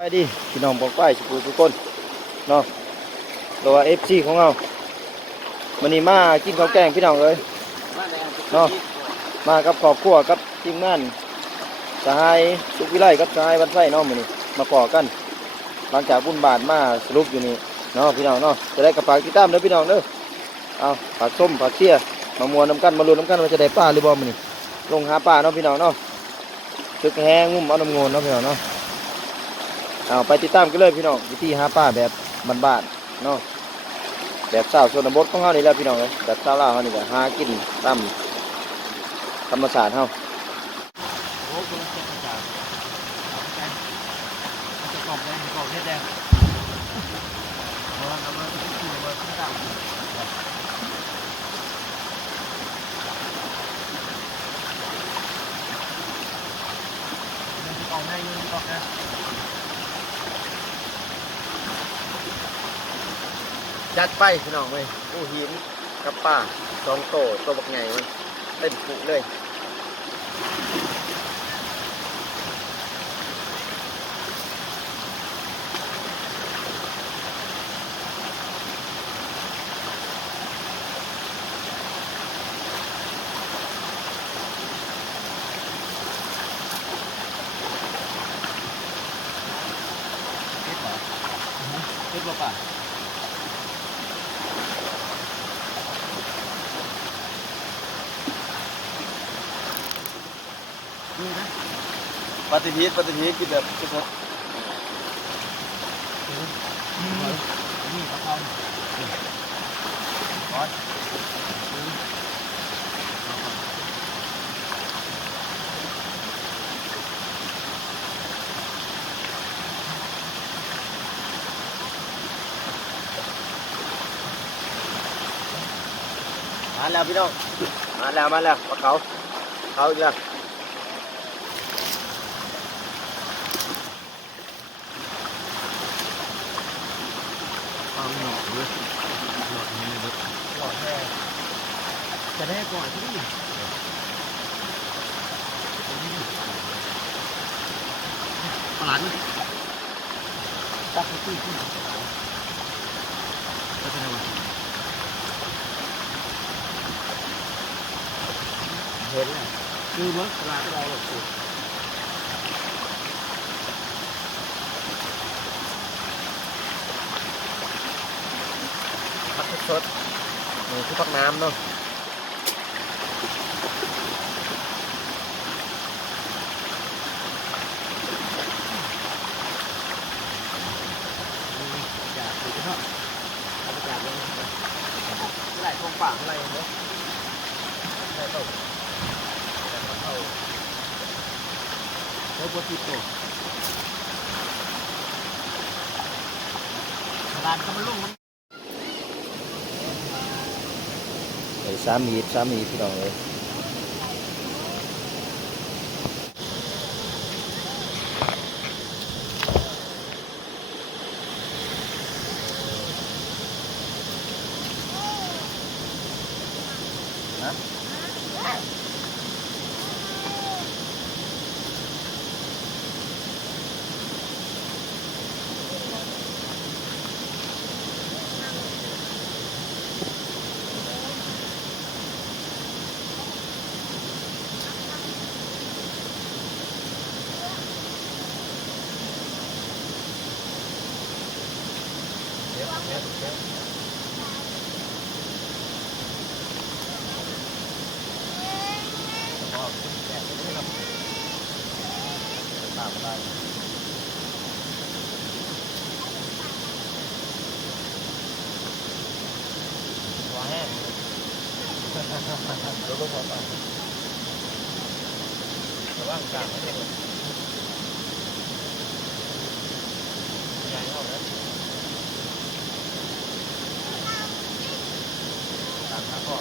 ไปดิพี่น้องบอกไปสุขุทุกคนเนาะตัวเอฟซีของเราวันนี้มากินข้าวแกงพี่น้องเลยเนาะมากับครอบครัวกับทีมงานสหายสุขวิไลกับสหายวันไส้เนาะมื้อนี้มาพอกันหลังจากบุญบาทมาสรุปอยู่นี่เนาะพี่น้องเนาะจะได้กับฝากติดตามเด้อพี่น้องเด้อเอาฝากส้มฝากเชียร์มามวนน้ำกันมาลุ้นน้ำกันว่าจะได้ปลาหรือบ่มื้อนี้ลงหาปลาเนาะพี่น้องเนาะตึกแห้งงุ่มเอาน้ำโงนเนาะพี่น้องเนาะเอาไปติดตามกันเลยพี่น้องวิธีหาปลาแบบบ้านๆเนาะแบบชาวชนบทของเขานี่แหละพี่น้องเลยแบบชาวลาวเขานี่แหละหากินตามธรรมชาติเขาโอ้คุณเจ็บประจานจะกรอบแดงกรอบเทศแดงเอาละเอามาที่ที่มาที่ต่างกรอบแดงกรอบแดงยัดไปพี่น้องเลยกู้หินกับปลาสองโตตัวบักใหญ่มันเต็มปุเลยเฮ็ดบ่ป่ะนี่นะปฏิทินกินแบบสดนี่กะเพราร้อนมาแล้วพี่น้องมาแล้วปลาเขาอีกแล้วความหนอกด้วยหนอกนี่เลยหนอกแค่จะได้ก่อนที่นี่ปลาด้วยตักที่ที่ก็จะได้ว่าเห็นแล้วคือมั้งปลาที่เราหลบสุดผักสดนี่คือผักน้ำเนาะจากคือเนาะเอาไปจากเลยไหลทงปากอะไรเนาะไหลเข้าแล้วปวดที่ตัวร้านก็มันลุ่งมันใส่สามีพี่น้องเลยหัวแห้งแล้วก็พอต่อแต่ว่ากลางไม่ได้เลยใหญ่เท่านั้นกลางข้าวพ่อ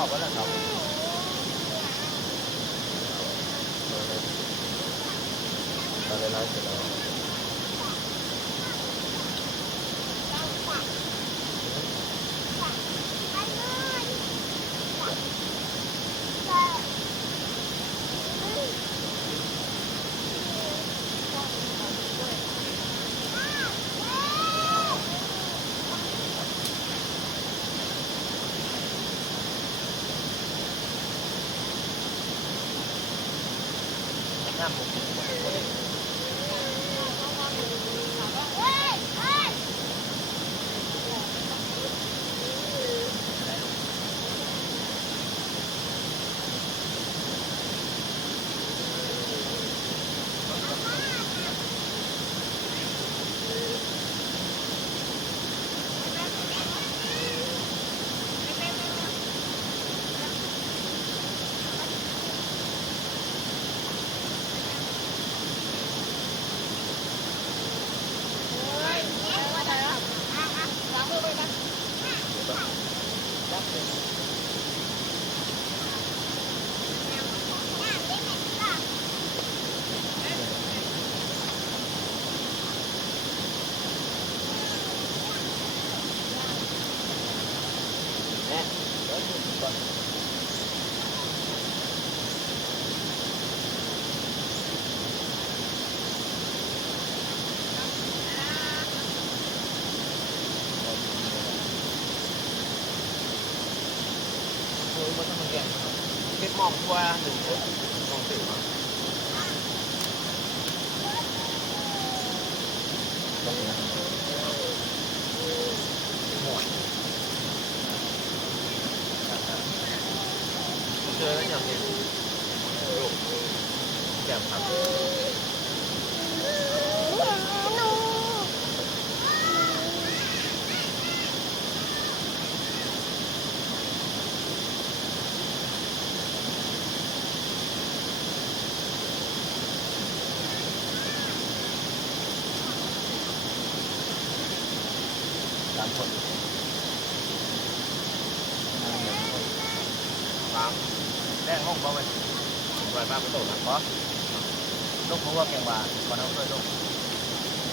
อกก็แล้วครับอะไรไล่เสร็จแล้วน้ำผมกินหมดเลย มันต้องเรียนเก็บมองตัวหนึ่งมองสื่อมาหมดเจอแล้วอย่างนี้ลูกแก้มครับ3 คน3แรกห้องเขาไปปล่อยมาประตูหลังก็ลูกเพราะว่าแกงบาก่อนเอาด้วยลูก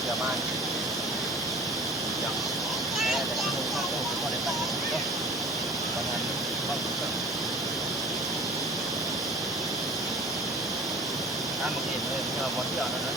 เดี๋ยวมาอย่างแม่แต่ที่มึงเข้าตู้ก็ได้กันเนาะตอนนั้นก็ถูกต้องถ้ามึงเห็นเลยเราบอลที่เอานั่นนะ